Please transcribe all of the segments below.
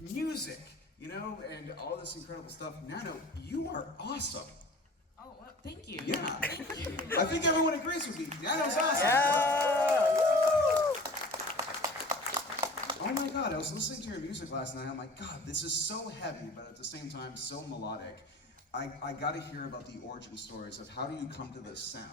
music, you know, and all this incredible stuff. Nano, you are awesome. Oh, well, thank you. Yeah. Thank you. I think everyone agrees with me. Nano's awesome. Yeah. Oh my God, I was listening to your music last night. I'm like, God, this is so heavy, but at the same time, so melodic. I got to hear about the origin stories of how do you come to this sound?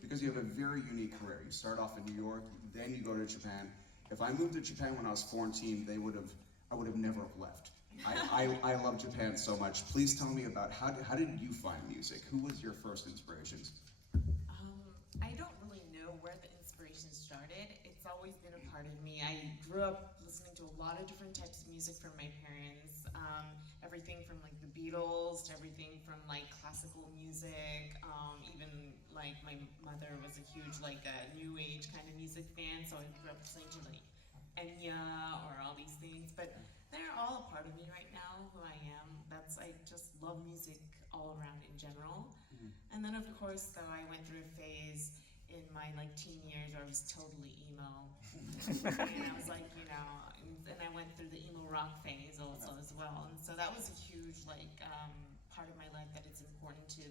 Because you have a very unique career. You start off in New York, then you go to Japan. If I moved to Japan when I was 14, I would have never left. I love Japan so much. Please tell me about how did you find music? Who was your first inspirations? I don't really know where the inspiration started. It's always been a part of me. I grew up listening to a lot of different types of music from my parents. Everything from like the Beatles to everything from like classical music. Even like my mother was a huge like new age kind of music fan, so I grew up listening to like Enya or all these things. But they're all a part of me right now, who I am. I just love music all around in general. And then of course, though, I went through a phase in my like teen years where I was totally emo. And I was like, you know, and I went through the emo rock phase also as well. And so that was a huge like part of my life that it's important to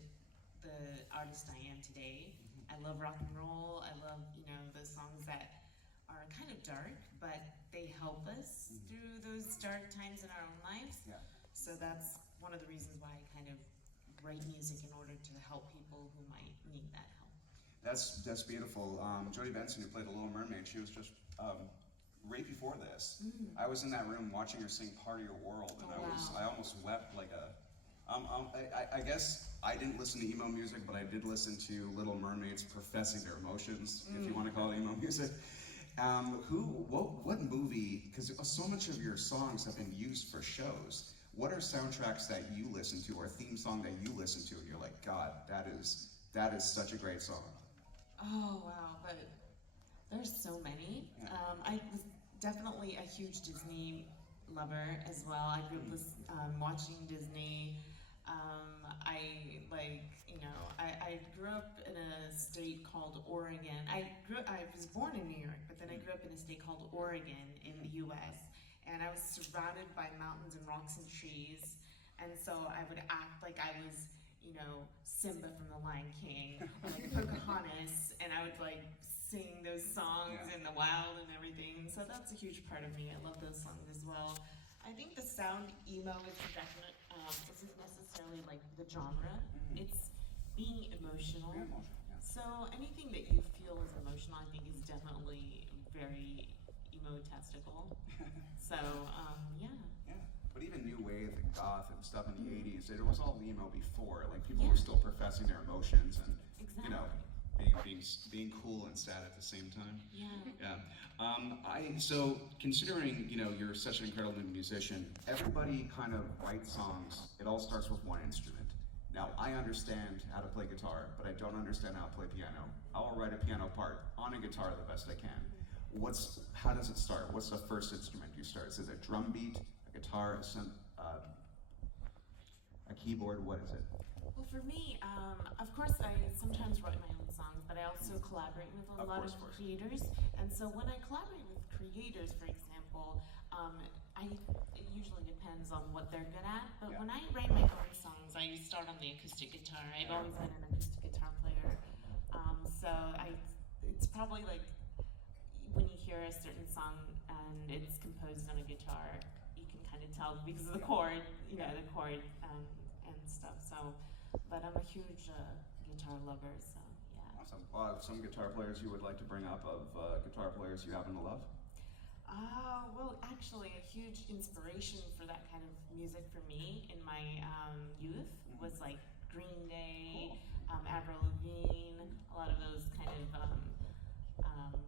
the artist I am today. I love rock and roll. I love, you know, the songs that are kind of dark, but they help us through those dark times in our own lives. Yeah. So that's one of the reasons why I kind of write music in order to help people who might need that help. That's beautiful. Jodie Benson, who played the Little Mermaid, she was just right before this. I was in that room watching her sing "Part of Your World," and wow. I almost wept like a. I guess I didn't listen to emo music, but I did listen to Little Mermaids professing their emotions, if you want to call it emo music. What movie? Because so much of your songs have been used for shows. What are soundtracks that you listen to, or a theme song that you listen to, and you're like, God, that is such a great song. Oh wow, but there's so many. Yeah. I was definitely a huge Disney lover as well. I grew up watching Disney. I like, you know, I grew up in a state called Oregon. I was born in New York, but then I grew up in a state called Oregon in the US. And I was surrounded by mountains and rocks and trees. And so I would act like I was, you know, Simba from The Lion King, or like Pocahontas, and I would like sing those songs in the wild and everything. So that's a huge part of me. I love those songs as well. I think the sound emo is definite. Isn't necessarily like the genre. It's being emotional. Very emotional, yeah. So anything that you feel is emotional, I think, is definitely very emo-tastical. So yeah. Yeah. But even new wave and goth and stuff in the '80s, it was all emo before. Like people were still professing their emotions and you know, being cool and sad at the same time. Yeah. Yeah. So considering, you know, you're such an incredible musician, everybody kind of writes songs. It all starts with one instrument. Now, I understand how to play guitar, but I don't understand how to play piano. I will write a piano part on a guitar the best I can. How does it start? What's the first instrument you start? Is it a drum beat, a guitar, a keyboard? What is it? Well, for me, of course, I sometimes write my own songs, but I also collaborate with a lot of creators. And so when I collaborate with creators, for example, it usually depends on what they're good at. But when I write my own songs, I start on the acoustic guitar. I've always been an acoustic guitar player. It's probably like when you hear a certain song and it's composed on a guitar, you can kind of tell because of the chord, you know, the chord and stuff. So, but I'm a huge guitar lover, so yeah. Awesome. Some guitar players you would like to bring up of guitar players you happen to love? Well, actually, a huge inspiration for that kind of music for me in my youth was like Green Day, Avril Lavigne, a lot of those kind of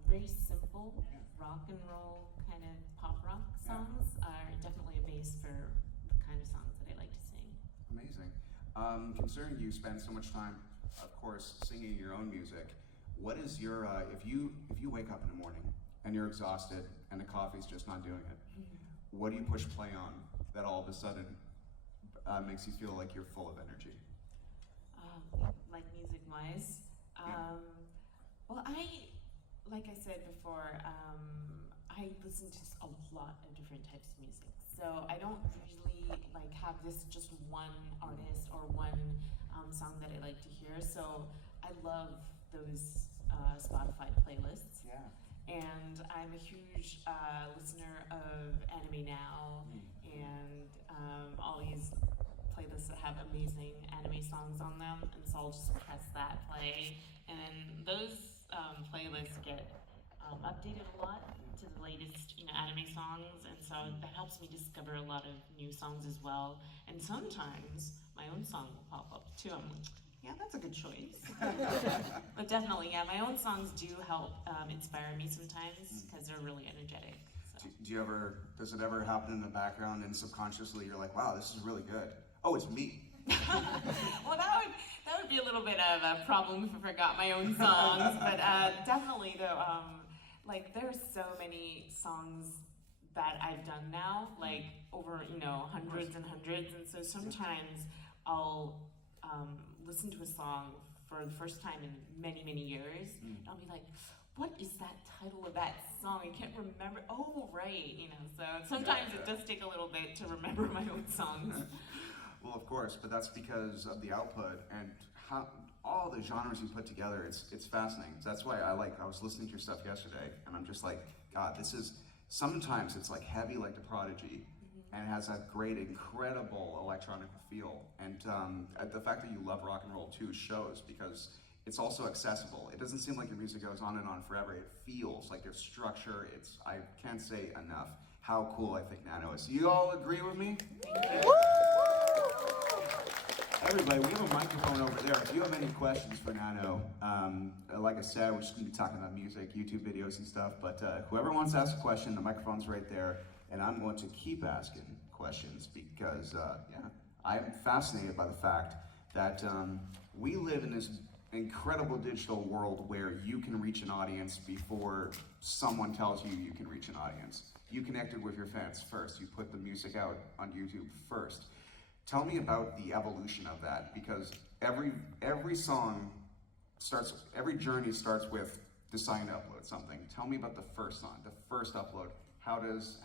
very simple rock and roll kind of pop rock songs are definitely a base for the kind of songs that I like to sing. Amazing. Considering you spend so much time, of course, singing your own music, what is your, if you wake up in the morning and you're exhausted and the coffee's just not doing it, what do you push play on that all of a sudden makes you feel like you're full of energy? Like music-wise? Well, like I said before, I listen to a lot of different types of music. So I don't usually like have this just one artist or one song that I like to hear. So I love those Spotify playlists. Yeah. And I'm a huge listener of Anime Now and all these playlists that have amazing anime songs on them. And so I'll just press that play. And then those playlists get updated a lot to the latest, anime songs, and so that helps me discover a lot of new songs as well. And sometimes my own song will pop up too. I'm like, yeah, that's a good choice. But definitely, yeah, my own songs do help inspire me sometimes because they're really energetic. So. Does it ever happen in the background and subconsciously you're like, wow, this is really good? Oh, it's me. Well, that would be a little bit of a problem if I forgot my own songs, but definitely though, like there's so many songs that I've done now, like over hundreds and hundreds, and so sometimes I'll listen to a song for the first time in many years, and I'll be like, what is that title of that song? I can't remember. Oh, right, so sometimes it does take a little bit to remember my own songs. Well, of course, but that's because of the output and how all the genres you put together. It's fascinating. That's why I was listening to your stuff yesterday, and I'm just like, God, sometimes it's like heavy, like the Prodigy, and it has that great, incredible electronic feel. And the fact that you love rock and roll too shows because it's also accessible. It doesn't seem like your music goes on and on forever. It feels like there's structure. I can't say enough how cool I think Nano is. You all agree with me? Everybody, we have a microphone over there. If you have any questions for Nano, like I said, we're just going to be talking about music, YouTube videos and stuff, but whoever wants to ask a question, the microphone's right there, and I'm going to keep asking questions because, I'm fascinated by the fact that we live in this incredible digital world where you can reach an audience before someone tells you you can reach an audience. You connected with your fans first. You put the music out on YouTube first. Tell me about the evolution of that, because every journey starts with deciding to upload something. Tell me about the first song, the first upload. How does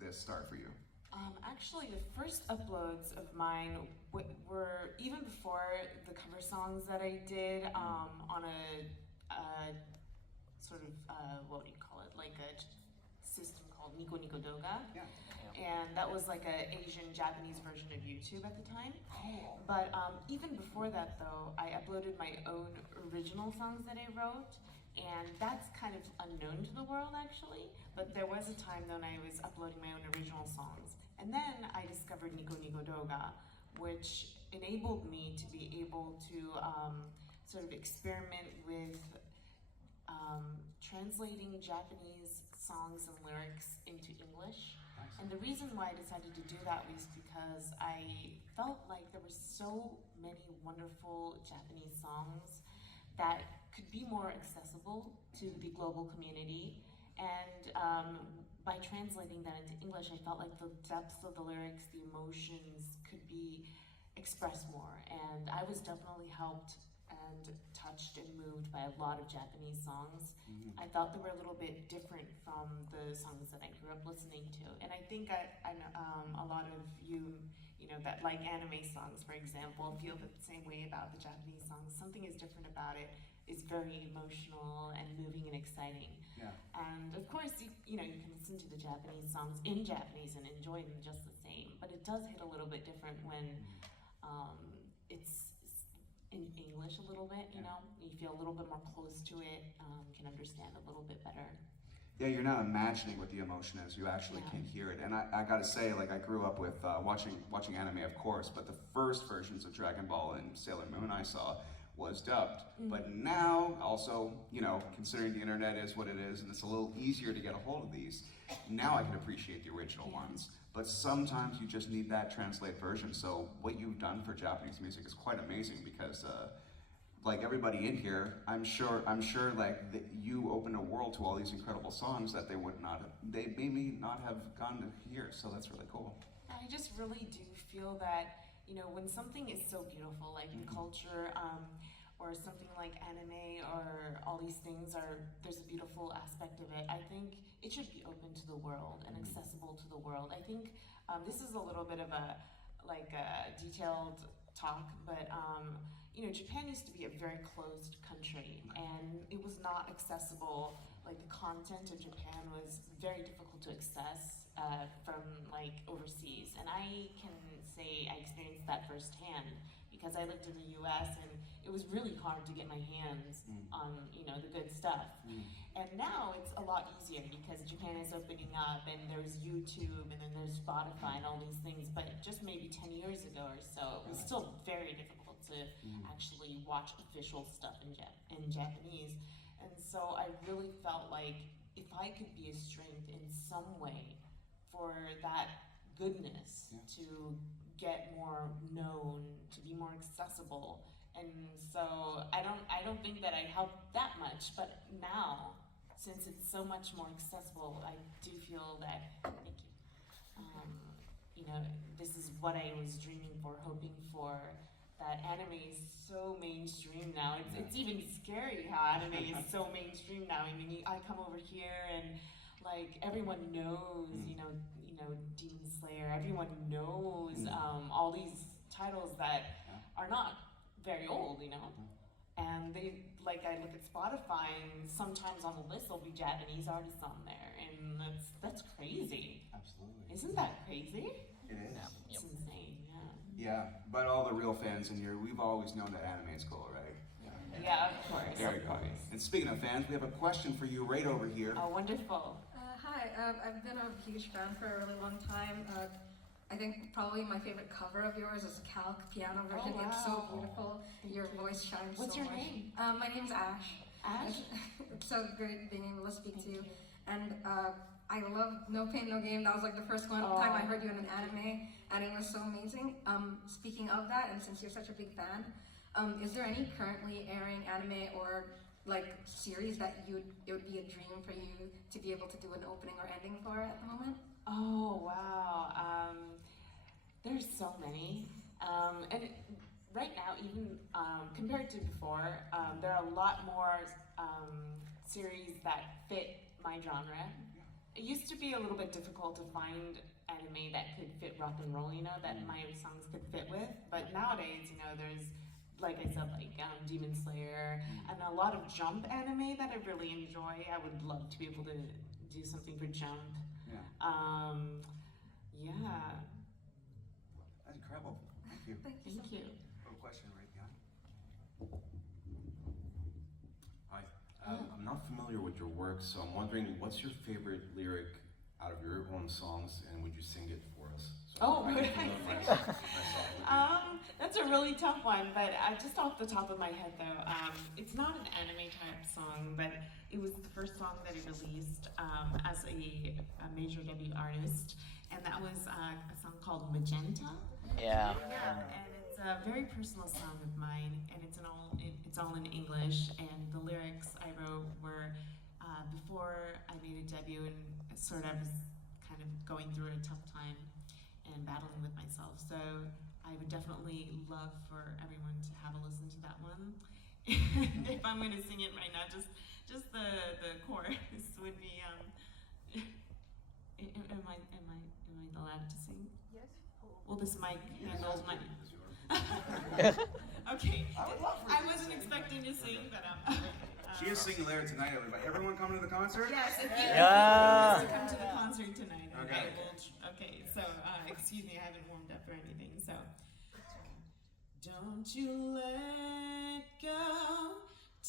this start for you? Actually, the first uploads of mine were even before the cover songs that I did on a sort of, what do you call it, like a system called Nico Nico Doga. Yeah. And that was like an Asian Japanese version of YouTube at the time. But even before that though, I uploaded my own original songs that I wrote, and that's kind of unknown to the world actually. But there was a time when I was uploading my own original songs. And then I discovered Nico Nico Doga, which enabled me to be able to sort of experiment with translating Japanese songs and lyrics into English. And the reason why I decided to do that was because I felt like there were so many wonderful Japanese songs that could be more accessible to the global community. And by translating that into English, I felt like the depths of the lyrics, the emotions could be expressed more. And I was definitely helped and touched and moved by a lot of Japanese songs. I thought they were a little bit different from the songs that I grew up listening to. And I think I know a lot of you that like anime songs, for example, feel the same way about the Japanese songs. Something is different about it. It's very emotional and moving and exciting. Yeah. And of course, you can listen to the Japanese songs in Japanese and enjoy them just the same. But it does hit a little bit different when it's in English a little bit, you feel a little bit more close to it, can understand a little bit better. Yeah, you're not imagining what the emotion is, you actually can hear it. And I gotta say, like, I grew up with watching anime, of course, but the first versions of Dragon Ball and Sailor Moon I saw was dubbed. But now, also, considering the internet is what it is, and it's a little easier to get a hold of these, now I can appreciate the original ones. But sometimes you just need that translate version. So what you've done for Japanese music is quite amazing because, like everybody in here, I'm sure like that you opened a world to all these incredible songs that they maybe not have gone to hear. So that's really cool. I just really do feel that, when something is so beautiful, like the culture, or something like anime or all these things there's a beautiful aspect of it. I think it should be open to the world and accessible to the world. I think this is a little bit of a detailed talk, but Japan used to be a very closed country, and it was not accessible. Like, the content of Japan was very difficult to access from overseas, and I can say I experienced that firsthand because I lived in the U.S. and it was really hard to get my hands on the good stuff. And now it's a lot easier because Japan is opening up, and there's YouTube, and then there's Spotify and all these things. But just maybe 10 years ago or so, it was still very difficult to actually watch official stuff in Japanese. And so I really felt like if I could be a strength in some way for that goodness to get more known, to be more accessible. And so I don't think that I helped that much, but now, since it's so much more accessible, I do feel that, thank you, this is what I was dreaming for, hoping for, that anime is so mainstream now. It's even scary how anime is so mainstream now. I mean, I come over here and everyone knows, Demon Slayer, everyone knows all these titles that are not very old, and they, I look at Spotify, and sometimes on the list there'll be Japanese artists on there, and that's crazy. Absolutely. Isn't that crazy? It is. It's insane, Yeah, but all the real fans in here, we've always known that anime is cool, right? Yeah, of course. Very cool. And speaking of fans, we have a question for you right over here. Oh, wonderful. Hi, I've been a huge fan for a really long time. I think probably my favorite cover of yours is a Calc piano version. Oh, wow. It's so beautiful. Your voice shines What's so your much. name? My name's Ash. Ash? It's so great being able to speak to you. you. And I love No Pain, No Gain. That was the first time I heard you in an anime, and it was so amazing. Speaking of that, and since you're such a big fan, is there any currently airing anime or series that it would be a dream for you to be able to do an opening or ending for at the moment? Oh, wow. There's so many. And right now, even compared to before, there are a lot more series that fit my genre. It used to be a little bit difficult to find anime that could fit rock and roll, that my songs could fit with. But nowadays, there's, like I said, Demon Slayer, and a lot of Jump anime that I really enjoy. I would love to be able to do something for Jump. Yeah. That's incredible. Thank you. Thank you. A question right behind. Hi, I'm not familiar with your work, so I'm wondering what's your favorite lyric out of your own songs, and would you sing it for us? So I can familiar myself with you. That's a really tough one, but just off the top of my head though, it's not an anime type song, but it was the first song that I released as a major debut artist, and that was a song called Magenta. Yeah. And it's a very personal song of mine, and it's all in English, and the lyrics I wrote were before I made a debut and sort of was kind of going through a tough time and battling with myself. So I would definitely love for everyone to have a listen to that one. If I'm going to sing it right now, just the chorus would be. Am I allowed to sing? Yes. Well, this mic handles my. Yes, Okay. I would love for I you to wasn't sing. expecting to sing, but She is singing there tonight, everybody. Everyone coming to the concert? Yes, if you Yeah. to come to the concert tonight. Okay. Okay. So, excuse me, I haven't warmed up or anything. So, don't you let go.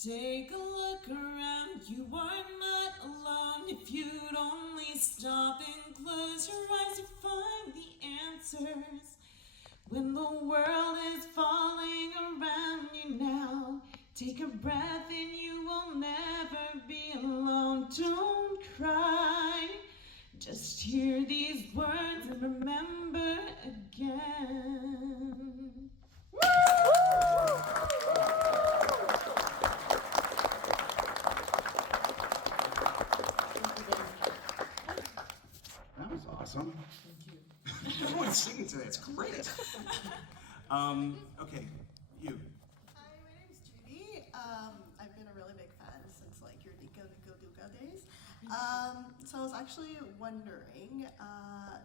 Take a look around. You are not alone. If you'd only stop and close your eyes to find the answers. When the world is falling around you now, take a breath and you will never be alone. Don't cry, just hear these words and remember again. That was awesome. Thank you. Everyone's singing today. It's great. Okay, you. Hi, my name's Judy. So I was actually wondering,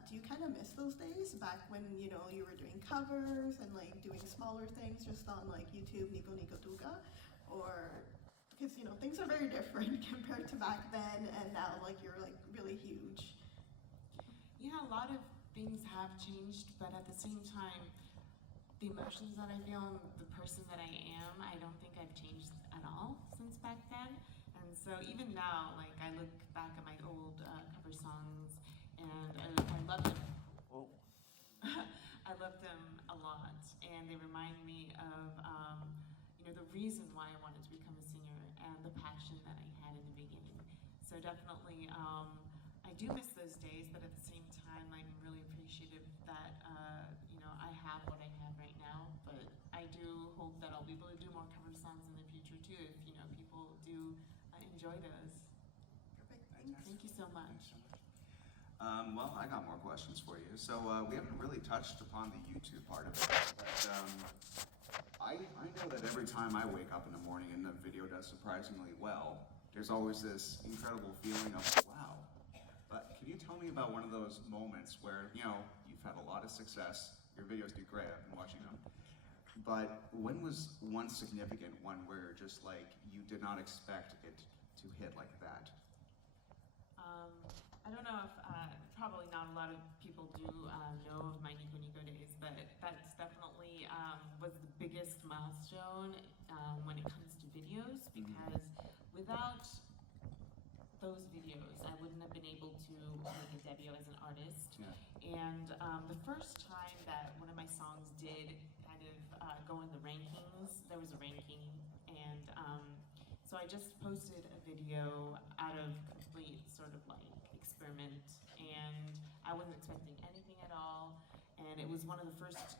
do you kind of miss those days back when, you know, you were doing covers and like doing smaller things just on like YouTube, Nico Nico Tuga? Or, because, you know, things are very different compared to back then, and now like you're like really huge. Yeah, a lot of things have changed, but at the same time, the emotions that I feel and the person that I am, I don't think I've changed at all since back then. And so even now, like I look back at my old cover songs, and I love them. I love them a lot, and they remind me of you know, the reason why I wanted to become a singer and the passion that I had in the beginning. So definitely, I do miss those days, but at the same time, I'm really appreciative that you know, I have what I have right now. But I do hope that I'll be able to do more cover songs in the future too, if you know, people do enjoy those. Perfect. Thank you so much. Well, I got more questions for you. So we haven't really touched upon the YouTube part of it, but I know that every time I wake up in the morning and the video does surprisingly well, there's always this incredible feeling of, wow. But can you tell me about one of those moments where, you know, you've had a lot of success, your videos do great, I've been watching them, but when was one significant one where just like you did not expect it to hit like that? I don't know if, probably not a lot of people do know of my Nico Nico days, but that's definitely was the biggest milestone when it comes to videos, because without those videos, I wouldn't have been able to make a debut as an artist. Yeah. And the first time that one of my songs did kind of go in the rankings, there was a ranking, and so I just posted a video out of complete sort of like experiment, and I wasn't expecting anything at all, and it was one of the first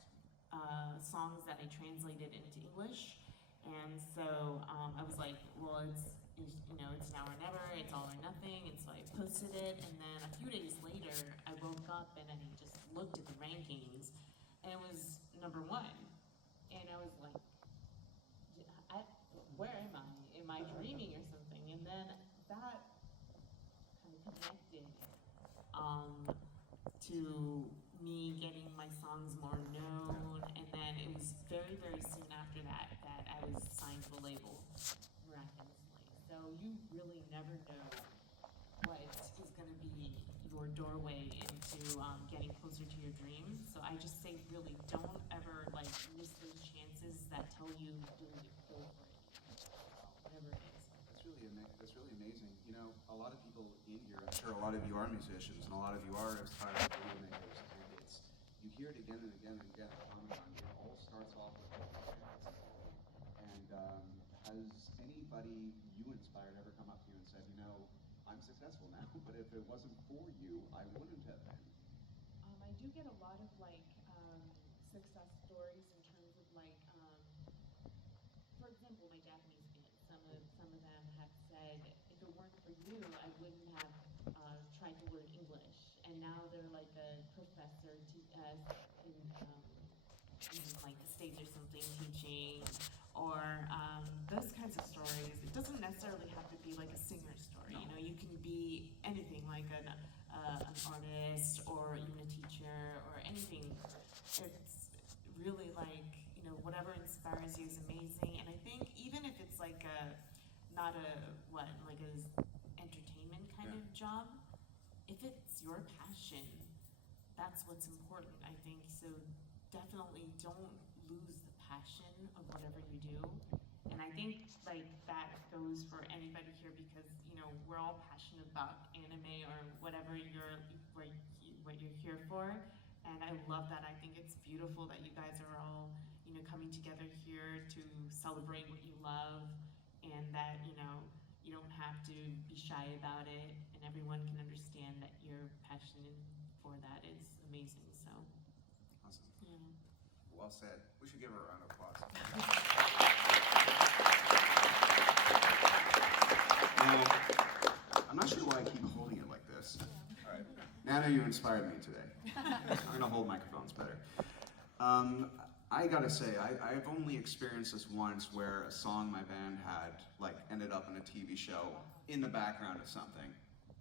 songs that I translated into English, and so I was like, well, you know, it's now or never, it's all or nothing, and so I posted it, and then a few days later, I woke up and I just looked at the rankings, and it was number 1, and I was like, where am I? Am I dreaming or something? And then that kind of connected to me getting my songs more known, and then it was very, very soon after that that I was signed to a label, miraculously. So you really never know what is going to be your doorway into getting closer to your dreams. So I just say, really, don't ever like miss those chances that tell you to go for it, whatever it is. That's really amazing. You know, a lot of people in here, I'm sure a lot of you are musicians, and a lot of you are aspiring video makers. And you hear it again and again and again at Comic-Con. It all starts off with a passion. And has anybody you inspired ever come up to you and said, you know, I'm successful now, but if it wasn't for you, I wouldn't have been? I do get a lot of like success stories in terms of like, for example, my Japanese kids. Some of them have said, if it weren't for you, I wouldn't have tried to learn English, and now they're like a professor in like the States or something, teaching, or those kinds of stories. It doesn't necessarily have to be like a singer story. You know, you can be anything, like an artist or even a teacher or anything. It's really like, you know, whatever inspires you is amazing. And I think even if it's like not a entertainment kind of job, if it's your passion, that's what's important, I think. So definitely don't lose the passion of whatever you do. And I think like that goes for anybody here, because you know, we're all passionate about anime or whatever what you're here for. And I love that. I think it's beautiful that you guys are all, you know, coming together here to celebrate what you love, and that, you know, you don't have to be shy about it, and everyone can understand that you're passionate for that. It's amazing. So Awesome. yeah. Well said. We should give her a round of applause. Now, I'm not sure why I keep holding it like this. All right. Nano, you inspired me today. I'm gonna hold microphones better. I gotta say, I've only experienced this once, where a song my band had like ended up in a TV show in the background of something.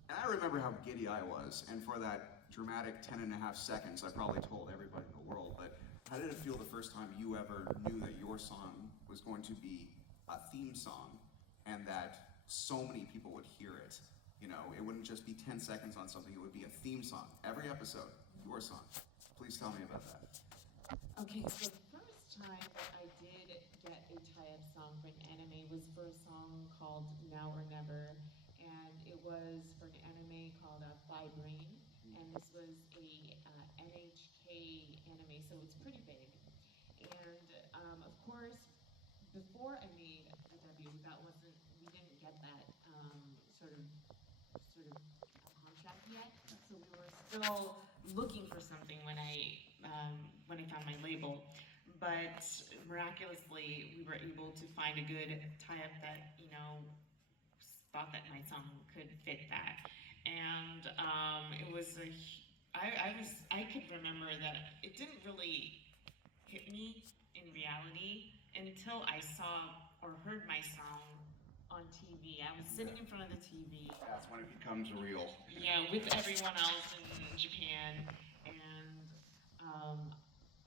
And I remember how giddy I was, and for that dramatic 10.5 seconds, I probably told everybody in the world, but how did it feel the first time you ever knew that your song was going to be a theme song, and that so many people would hear it? You know, it wouldn't just be 10 seconds on something, it would be a theme song. Every episode, your song. Please tell me about that. Okay, so the first time that I did get a tie-up song for an anime was for a song called Now or Never, and it was for an anime called Five Brain, and this was a NHK anime, so it's pretty big. And of course, before I made a debut, we didn't get that sort of contract yet, so we were still looking for something when I found my label. But miraculously, we were able to find a good tie-up that thought that my song could fit that, and it was I could remember that it didn't really hit me in reality until I saw or heard my song on TV. I was sitting in front of the TV. That's when it becomes real. Yeah, with everyone else in Japan, and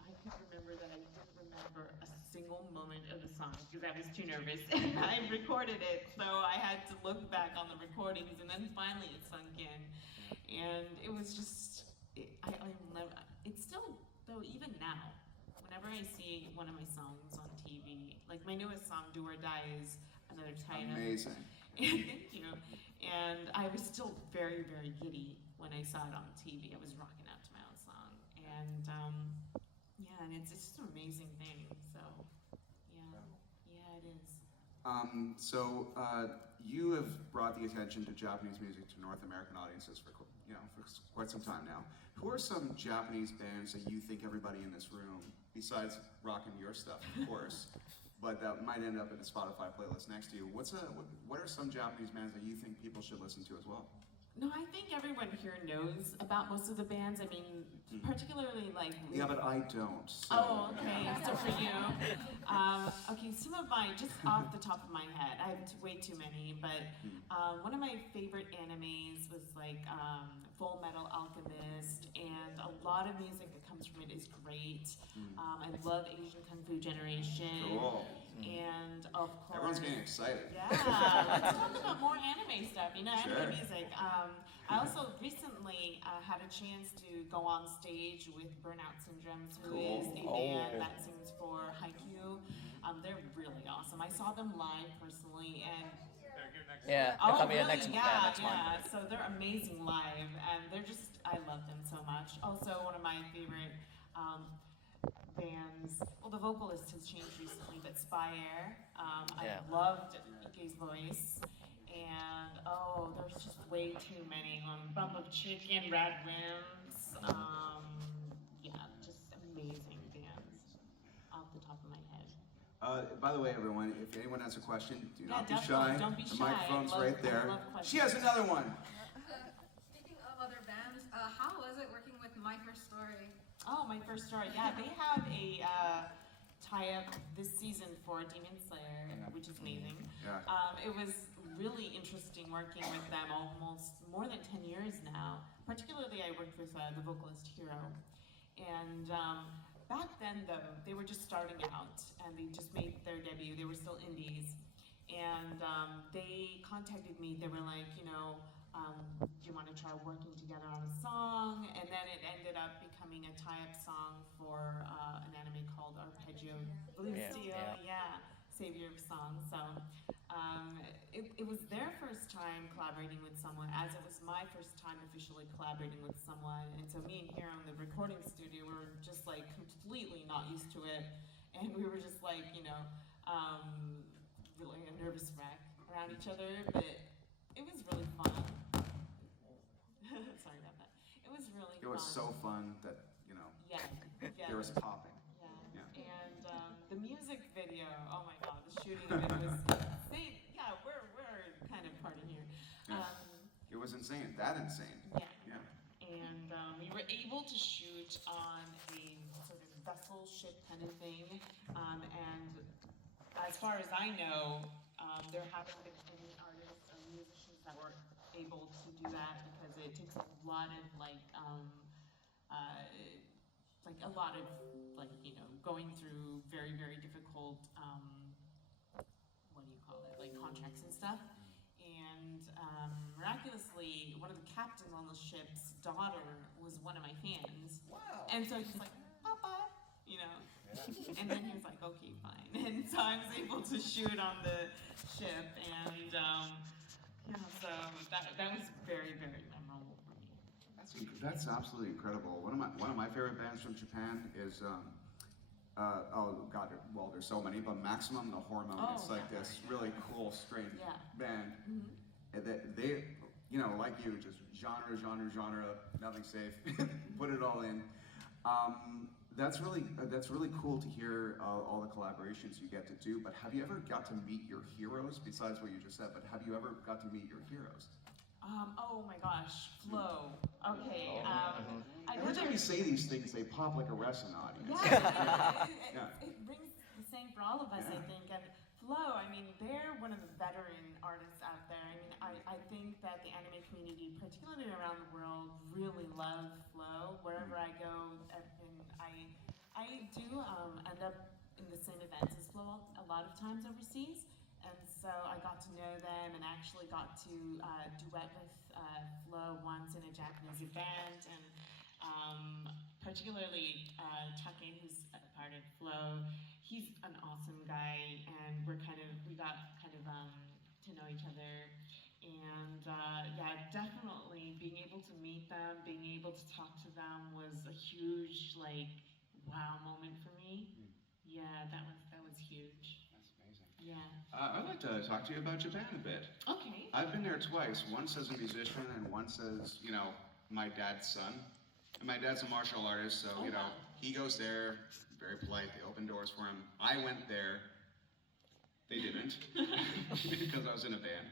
I could remember that I didn't remember a single moment of the song because I was too nervous. And I recorded it, so I had to look back on the recordings, and then finally it sunk in, and it was just it's still, though, even now. Whenever I see one of my songs on TV, like my newest song, "Do or Die," is another tie-up. Amazing. Thank you. And I was still very, very giddy when I saw it on TV. I was rocking out to my own song, and yeah, and it's just an amazing thing. So yeah, it is. You have brought the attention to Japanese music to North American audiences for quite some time now. Who are some Japanese bands that you think everybody in this room, besides rocking your stuff, of course, but that might end up in a Spotify playlist next to you? What are some Japanese bands that you think people should listen to as well? No, I think everyone here knows about most of the bands. I mean, particularly like. Yeah, but I don't. So. Oh, okay. So for you, okay. Some of my, just off the top of my head, I have way too many. But one of my favorite animes was like Full Metal Alchemist, and a lot of music that comes from it is great. I love Asian Kung Fu Generation. Cool. And of course, everyone's getting excited. Yeah, let's talk about more anime stuff. Sure. Anime music. I also recently had a chance to go on stage with Burnout Syndromes, who is a band that sings for Haikyuu. They're really awesome. I saw them live personally, and yeah, they're coming in next week. yeah. So they're amazing live, and I love them so much. Also, one of my favorite bands. Well, the vocalist has changed recently, but Spy Air. I loved Ike's voice, and there's just way too many. Bump of Chicken, Rad Rims. Yeah, just amazing bands off the top of my head. By the way, everyone, if anyone has a question, do not be definitely. shy. Don't be The shy. microphone's I love- right there. I love questions. She has another one. Speaking of other bands, how was it working with My First Story? Oh, My First Story. Yeah, they have a tie-up this season for Demon Slayer, which is amazing. Yeah. It was really interesting working with them almost more than 10 years now. Particularly, I worked with the vocalist Hiro. And back then, though, they were just starting out, and they just made their debut. They were still indies. And they contacted me. They were like, do you want to try working together on a song? And then it ended up becoming a tie-up song for an anime called Arpeggio Blue Steel. Yeah, Savior of Song. So it was their first time collaborating with someone, as it was my first time officially collaborating with someone. And so me and Hiro in the recording studio were just like completely not used to it. And we were just like, really a nervous wreck around each other, but it was really fun. Sorry about that. It was really fun. It was so fun that, there was popping. Yeah. And the music video, oh my god, the shooting of it was insane. Yeah, we're kind of partying here. Yeah. It was insane. That insane. Yeah. And we were able to shoot on a sort of vessel ship kind of thing. And as far as I know, there haven't been any artists or musicians that were able to do that because it takes a lot of a lot of going through very, very difficult what do you call it, like contracts and stuff. And miraculously, one of the captains on the ship's daughter was one of my fans. Wow. And so he's like, Papa, you know. Yeah. And then he was like, okay, fine. And so I was able to shoot on the ship, and so that was very, very memorable for me. That's absolutely incredible. One of my favorite bands from Japan is oh god, well there's so many, but Maximum the Hormone is like this really cool, strange band. And they, you know, like you, just genre, nothing safe, put it all in. That's really cool to hear all the collaborations you get to do. But have you ever got to meet your heroes? Besides what you just said, but have you ever got to meet your heroes? Oh my gosh, Flo. Okay. Every time you say these things, they pop like a wrestling audience. Yeah, it rings the same for all of us, I think. And Flo, I mean, they're one of the veteran artists out there. I mean, I think that the anime community, particularly around the world, really love Flo. Wherever I go, and I do end up in the same events as Flo a lot of times overseas. And so I got to know them and actually got to duet with Flo once in a Japanese event. And particularly Take, who's a part of Flo, he's an awesome guy, and we got kind of to know each other. And yeah, definitely being able to meet them, being able to talk to them was a huge wow moment for me. Yeah, that was huge. That's amazing. Yeah. I'd like to talk to you about Japan a bit. Okay. I've been there twice, once as a musician and once as, you know, my dad's son. And my dad's a martial artist, so, you know, he goes there, very polite, they open doors for him. I went there, they didn't, because I was in a band.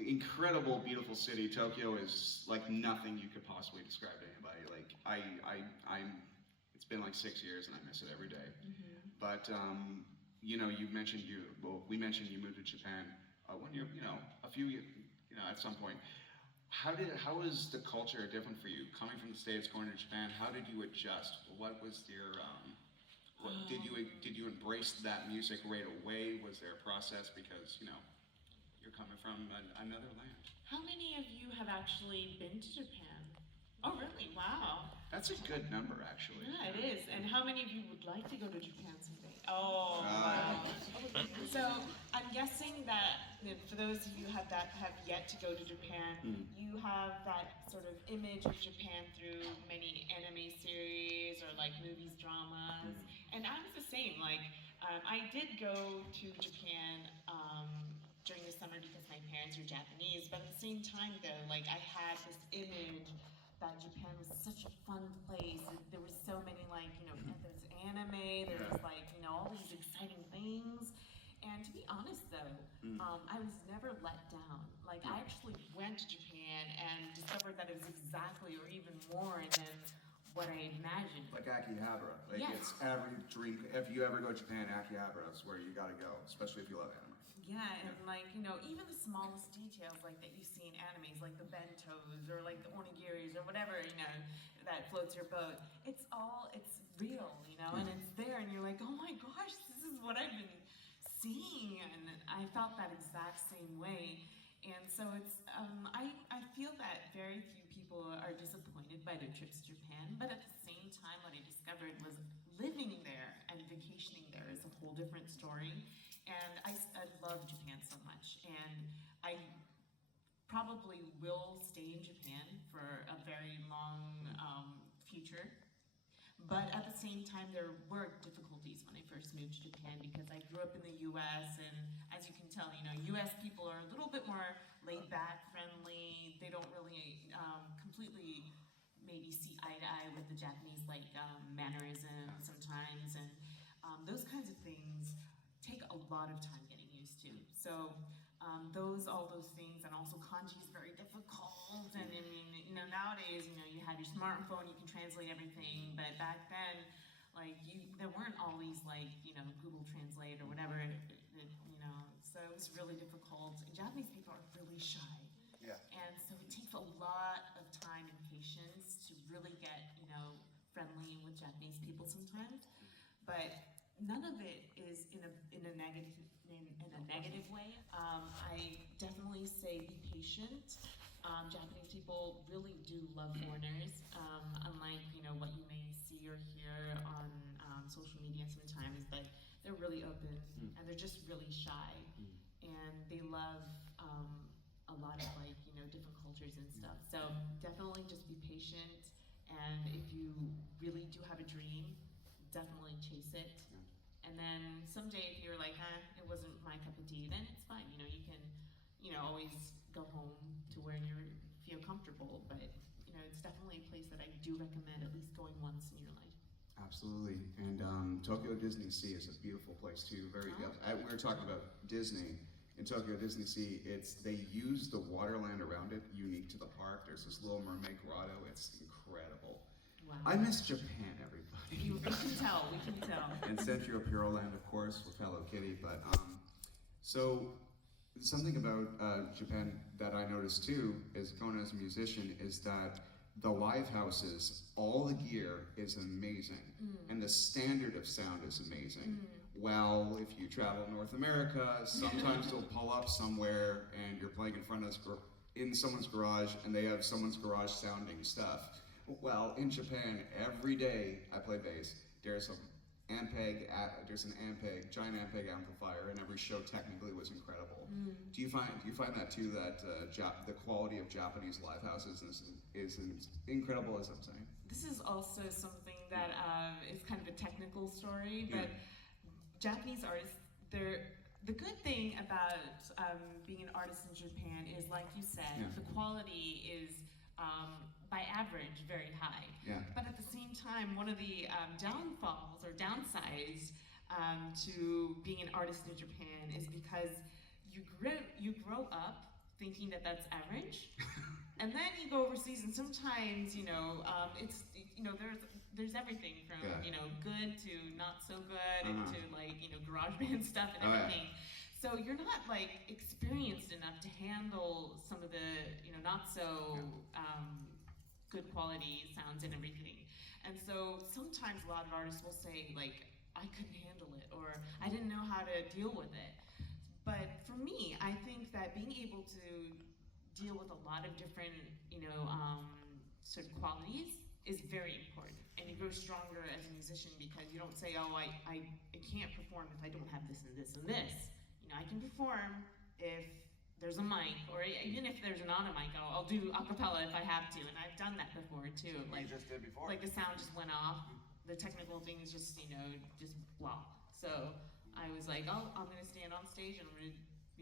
Incredible, beautiful city. Tokyo is like nothing you could possibly describe to anybody. Like, it's been like 6 years and I miss it every day. But, you know, we mentioned you moved to Japan when you're, you know, a few years, you know, at some point. How was the culture different for you? Coming from the States, going to Japan, how did you adjust? What was your, did you embrace that music right away? Was there a process? Because, you know, you're coming from another land. How many of you have actually been to Japan? Oh, really? Wow. That's a good number, actually. Yeah, it is. And how many of you would like to go to Japan someday? Oh, wow. So I'm guessing that for those of you have yet to go to Japan, you have that sort of image of Japan through many anime series or like movies, dramas. And I was the same. Like, I did go to Japan during the summer because my parents are Japanese, but at the same time though, like I had this image that Japan was such a fun place. There was so many there's anime, there's all these exciting things. And to be honest though, I was never let down. Like I actually went to Japan and discovered that it was exactly or even more than what I imagined. Like Akihabara. Like Yes. it's every dream. If you ever go to Japan, Akihabara is where you gotta go, especially if you love anime. Yeah, and even the smallest details like that you see in animes, like the bentos or like the onigiris or whatever, that floats your boat. It's real, and it's there, and you're like, oh my gosh, this is what I've been seeing, and I felt that exact same way. And so it's, I feel that very few people are disappointed by their trips to Japan, but at the same time, what I discovered was living there and vacationing there is a whole different story. And I love Japan so much, and I probably will stay in Japan for a very long future. But at the same time, there were difficulties when I first moved to Japan because I grew up in the U.S. and as you can tell, U.S. people are a little bit more laid back, friendly. They don't really completely maybe see eye to eye with the Japanese mannerisms sometimes, and those kinds of things take a lot of time getting used to. So all those things, and also kanji is very difficult. And I mean, nowadays, you have your smartphone, you can translate everything. But back then, there weren't all these Google Translate or whatever. So it was really difficult. And Japanese people are really shy. Yeah. And so it takes a lot of time and patience to really get, friendly with Japanese people sometimes. But none of it is in a negative way. I definitely say be patient. Japanese people really do love foreigners, unlike what you may see or hear on social media sometimes. But they're really open and they're just really shy, and they love a lot of different cultures and stuff. So definitely just be patient, and if you really do have a dream, definitely chase it. And then someday, if you're like, it wasn't my cup of tea, then it's fine. You can, always go home to where you feel comfortable. But it's definitely a place that I do recommend at least going once in your life. Absolutely. And Tokyo Disney Sea is a beautiful place too. We were talking about Disney. In Tokyo Disney Sea, they use the waterland around it, unique to the park. There's this Little Mermaid grotto. It's incredible. Wow. I miss Japan, everybody. We can tell. And Centurio Puro Land, of course, with Hello Kitty. But so something about Japan that I noticed too, is going as a musician, is that the live houses, all the gear is amazing, and the standard of sound is amazing. Well, if you travel North America, sometimes they'll pull up somewhere and you're playing in someone's garage, and they have someone's garage sounding stuff. Well, in Japan, every day I play bass, there's an Ampeg, giant Ampeg amplifier, and every show technically was incredible. Do you find that too, that the quality of Japanese live houses is as incredible as I'm saying? This is also something that is kind of a technical story, but Japanese artists, the good thing about being an artist in Japan is, like you said, the quality is by average very high. Yeah. But at the same time, one of the downfalls or downsides to being an artist in Japan is because you grow up thinking that that's average, and then you go overseas, and sometimes it's there's everything from good to not so good, and to garage band stuff and everything. So you're not experienced enough to handle some of the not so good quality sounds and everything. And so sometimes a lot of artists will say I couldn't handle it, or I didn't know how to deal with it. But for me, I think that being able to deal with a lot of different sort of qualities is very important, and you grow stronger as a musician because you don't say, oh, I can't perform if I don't have this and this and this. I can perform if there's a mic, or even if there's not a mic, I'll do a cappella if I have to, and I've done that before too. You just did before. The sound just went off, the technical things just just blah. So I was like, oh, I'm gonna stand on stage and I'm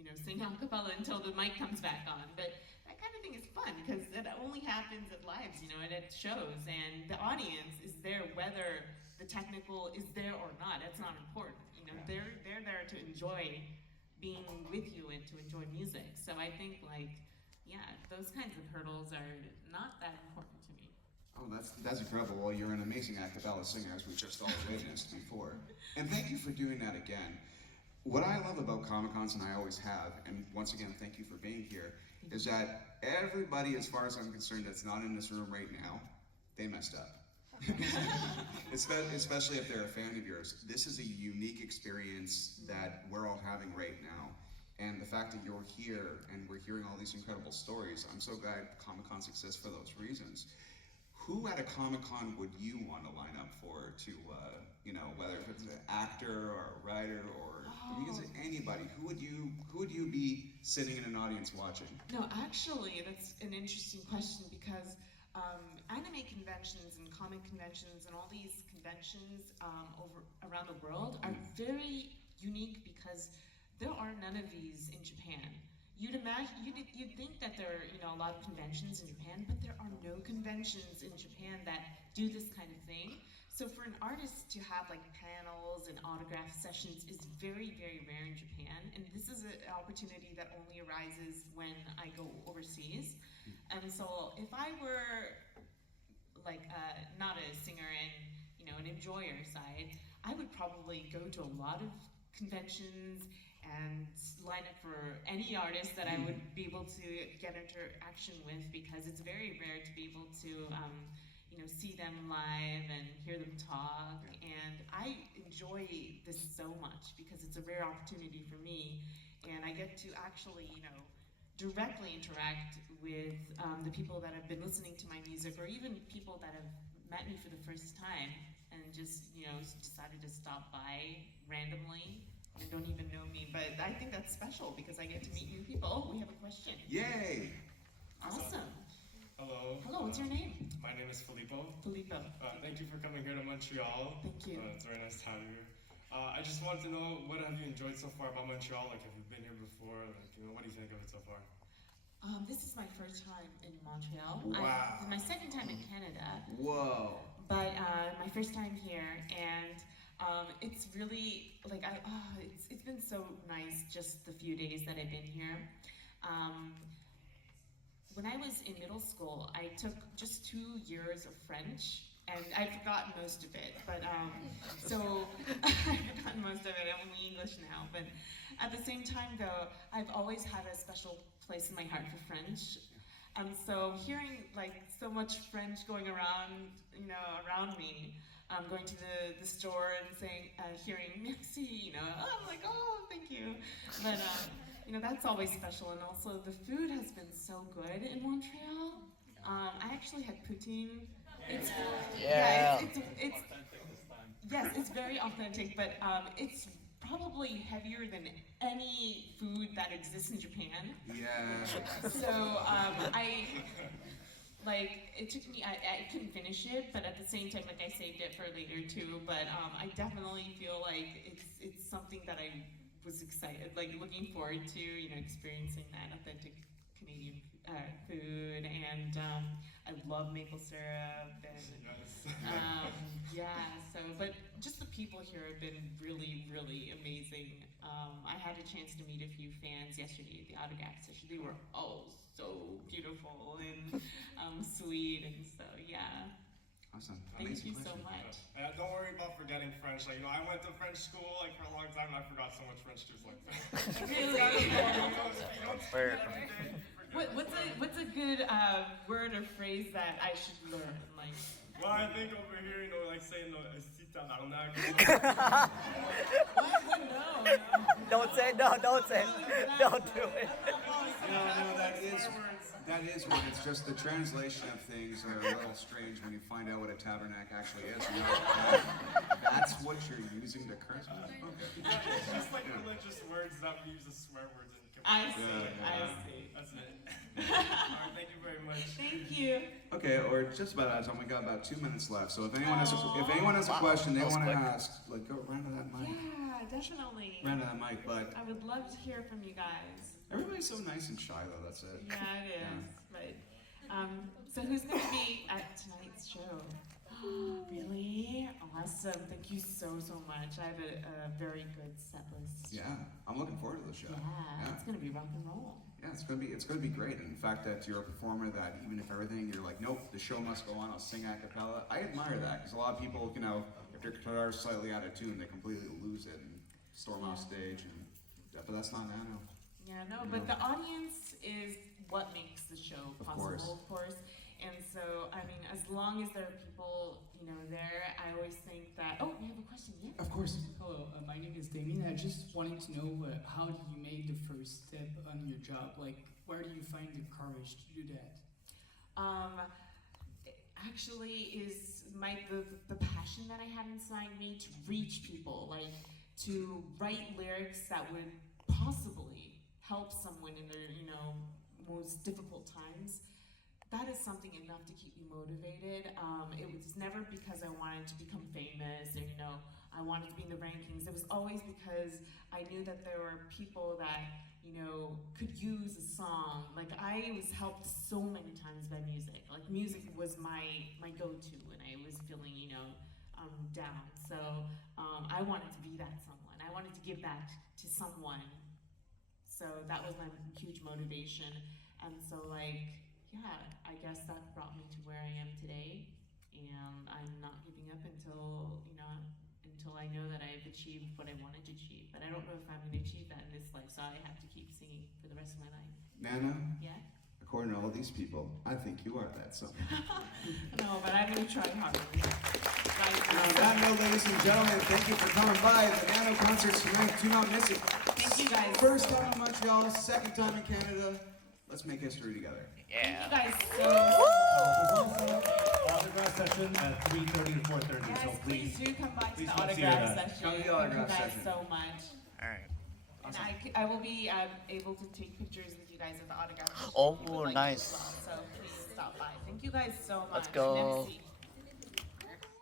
gonna sing a cappella until the mic comes back on. But that kind of thing is fun because it only happens at lives, and at shows, and the audience is there whether the technical is there or not. That's not important. They're there to enjoy being with you and to enjoy music. So I think those kinds of hurdles are not that important to me. Oh, that's incredible. Well, you're an amazing a cappella singer, as we just all witnessed before. And thank you for doing that again. What I love about Comic-Cons, and I always have, and once again, thank you for being here, is that everybody, as far as I'm concerned, that's not in this room right now, they messed up. Especially if they're a fan of yours. This is a unique experience that we're all having right now. And the fact that you're here and we're hearing all these incredible stories, I'm so glad Comic-Cons exist for those reasons. Who at a Comic-Con would you want to line up for to, whether it's an actor or a writer or anybody, who would you be sitting in an audience watching? No, actually, that's an interesting question because anime conventions and comic conventions and all these conventions around the world are very unique because there are none of these in Japan. You'd think that there are a lot of conventions in Japan, but there are no conventions in Japan that do this kind of thing. So for an artist to have panels and autograph sessions is very, very rare in Japan, and this is an opportunity that only arises when I go overseas. And so if I were not a singer and an enjoyer side, I would probably go to a lot of conventions and line up for any artist that I would be able to get interaction with, because it's very rare to be able to see them live and hear them talk. And I enjoy this so much because it's a rare opportunity for me, and I get to actually directly interact with the people that have been listening to my music, or even people that have met me for the first time and just decided to stop by randomly and don't even know me. But I think that's special because I get to meet new people. Oh, we have a question. Yay! Awesome. Hello. Hello, what's your name? My name is Filippo. Filippo. Thank you for coming here to Montreal. Thank you. It's a very nice time here. I just want to know, what have you enjoyed so far about Montreal? Like, have you been here before? Like, what do you think of it so far? This is my first time in Montreal. Wow. My second time in Canada. Whoa. But my first time here, and it's really like it's been so nice just the few days that I've been here. When I was in middle school, I took just 2 years of French, and I've forgotten most of it. But so I've forgotten most of it. I'm only English now. But at the same time, though, I've always had a special place in my heart for French. So hearing like so much French going around, around me, going to the store and saying, hearing merci, I'm like, oh, thank you. But that's always special, and also the food has been so good in Montreal. I actually had poutine. It's yes, it's very authentic, but it's probably heavier than any food that exists in Japan. Yeah. So it took me, I couldn't finish it, but at the same time, like, I saved it for later too. But I definitely feel like it's something that I was excited, like looking forward to, experiencing that authentic Canadian food. And I love maple syrup, and but just the people here have been really, really amazing. I had a chance to meet a few fans yesterday at the autograph session. They were all so beautiful and sweet, and so yeah. Awesome. Thank Amazing you so question. much. Don't worry about forgetting French. Like, I went to French school for a long time, and I forgot so much French just like that. Really? Fair. What's a good word or phrase that I should learn? Like, Well, I think over here, like saying "si tabarnak." what? No. Don't say no, don't say it. Don't do it. No, that is what it's just the translation of things are a little strange when you find out what a tabernacle actually is. That's what you're using to curse. Okay. It's just like religious words that we use as swear words in I see. Yeah, I yeah. see. That's it. Alright, thank you very much. Thank you. Okay, or just about out of time. We got about 2 minutes left. So if anyone has a question they That was want to quick. ask, like, go run to that mic. Yeah, definitely. Run to that mic. But I would love to hear from you guys. everybody's so nice and shy, though. That's it. Yeah, it is. But so who's going to be at tonight's show? Really? Awesome. Thank you so much. I have a very good set list. Yeah, I'm looking forward to the show. Yeah, it's gonna be rock and roll. Yeah, it's gonna be great. And the fact that you're a performer that even if everything, you're like, nope, the show must go on. I'll sing a cappella. I admire that because a lot of people, if their guitar's slightly out of tune, they completely lose it and storm off stage. But that's not nano. Yeah, no, but the audience is what makes the show possible, of course. And so, I mean, as long as there are people, there, I always think that. Oh, we have a question. Yeah. Of course. Hello, my name is Damien. I just wanted to know how do you make the first step on your job? Like, where do you find the courage to do that? Actually, is the passion that I have inside me to reach people, like to write lyrics that would possibly help someone in their, most difficult times. That is something enough to keep me motivated. It was never because I wanted to become famous or, I wanted to be in the rankings. It was always because I knew that there were people that, could use a song. Like, I was helped so many times by music. Like, music was my go-to when I was feeling, down. So I wanted to be that someone. I wanted to give back to someone. So that was my huge motivation. And so, yeah, I guess that brought me to where I am today, and I'm not giving up until I know that I've achieved what I wanted to achieve. But I don't know if I'm going to achieve that in this life, so I have to keep singing for the rest of my life. Nana, Yeah? according to all these people, I think you are that something. No, but I'm going to try harder. And on that note, ladies and gentlemen, thank you for coming by the Nano concerts tonight. Do not miss it. Thank you guys. First time in Montreal, second time in Canada. Let's make history together. Thank you guys so Autograph session at 3:30 to 4:30. Yes, So please do come by to please the come see autograph her. session. Come to the autograph Thank you session. guys so much. All right. And I will be able to take pictures with you guys at the autograph session. Oh, if you would like to nice. as well. So please stop by. Thank you guys so much. Let's go. Merci.